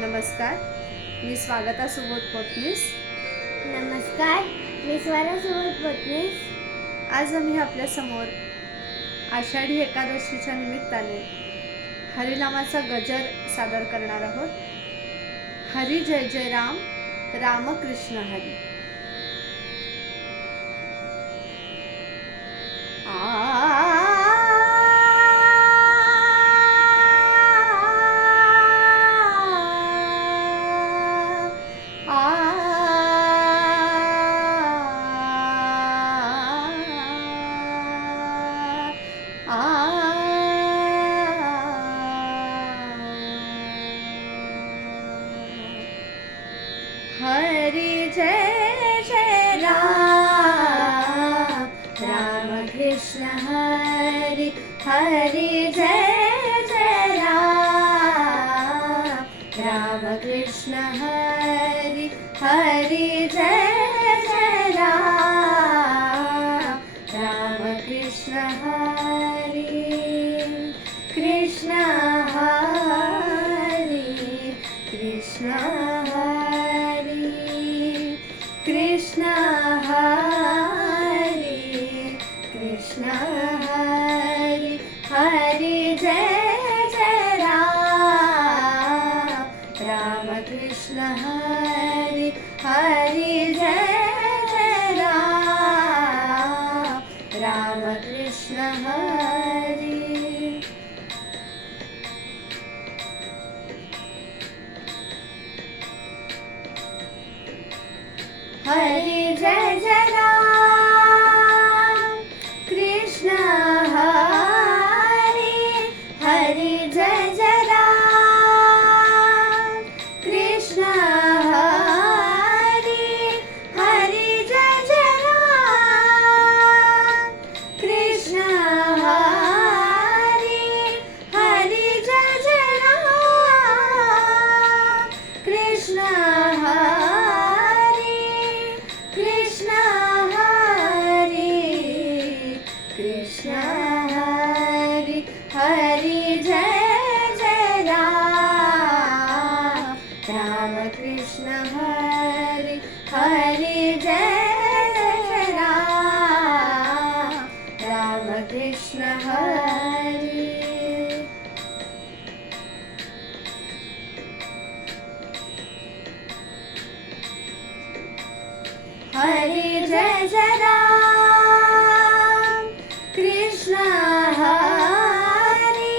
नमस्कार, मी स्वागता सुबोध पोतनीस. नमस्कार, मी स्वरा सुबोध पोतनीस. आज आम्ही आपल्यासमोर आषाढी एकादशीच्या निमित्ताने हरिनामाचा गजर सादर करणार आहोत. हरी जय जय राम, राम कृष्ण हरी. हरी जय जय राम, राम कृष्ण हरी. हरी जय जय राम, राम कृष्ण हरी. हरी जय जय राम, राम कृष्ण हरी. कृष्ण हरी, कृष्ण हरी, कृष्ण हरी, कृष्ण हरी. हरी जय जय राम, राम कृष्ण हरी. हरी जय जय राम, राम कृष्ण हरी. हरी जय जय राम, कृष्ण हरी. हरी जय जय राम, कृष्ण हरी. हरी जय जय राम, कृष्ण हरी. हरी जय जय राम, कृष्ण हरी. कृष्ण हरी, कृष्ण हरी. हरी जय जय राम, राम कृष्ण हरी. हरी जय जय राम, राम कृष्ण हरी. हरी जय जय राम, कृष्ण हरी.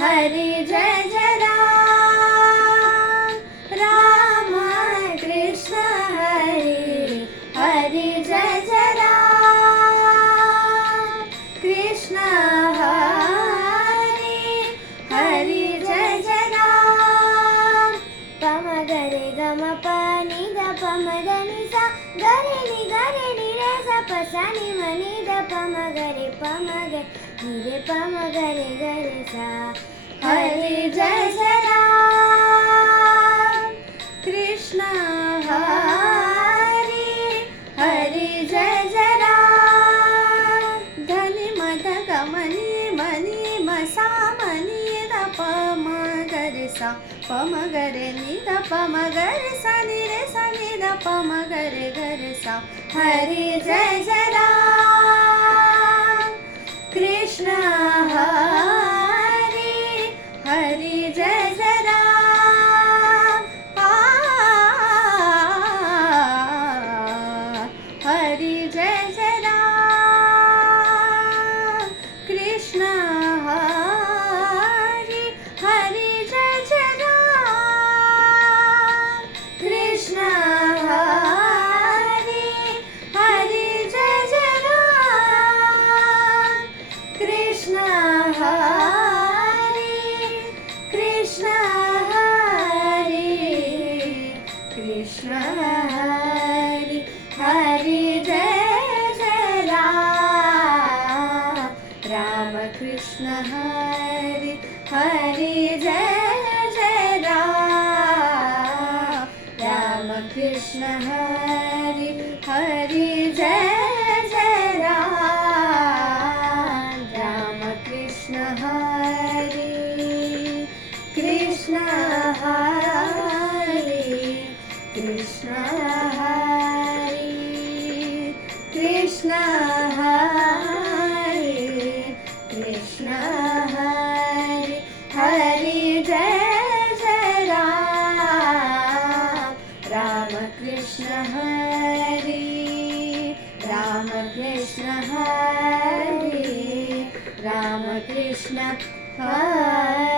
हरी जय जय राम, राम कृष्ण हरी. हरी जय जय राम, कृष्ण हरी. हरी जय जय राम. पम गरे गम पानी द पम गनि सा गरे नि रे सा पसा नि मनि द पम गरे नि रे पम गरे गरे सा. हरी जय जय राम, कृष्ण हरी. हरी जय जय राम. धनि मद गमनि मनि मसा मनि द पम गरे सा पम गरे नि द पम गरे सा नि द पम गरे गरे सा. हरी जय जय राम, कृष्ण हरी. हरी जय जय राम. हरी जय जय राम, कृष्ण हरी. हरी जय जय राम, कृष्ण हरी. हरी जय जय राम, कृष्ण हरी. कृष्ण हरी, कृष्ण हरी. हरी जय जय राम, राम कृष्ण हरी. हरी जय जय राम, राम कृष्ण हरी. हरी जय जय राम, राम कृष्ण हरी. कृष्ण हरी. कृष्ण हरे कृष्ण हरे कृष्ण हरे हरे जय जय राम राम कृष्ण हरे राम कृष्ण हरे राम कृष्ण हरे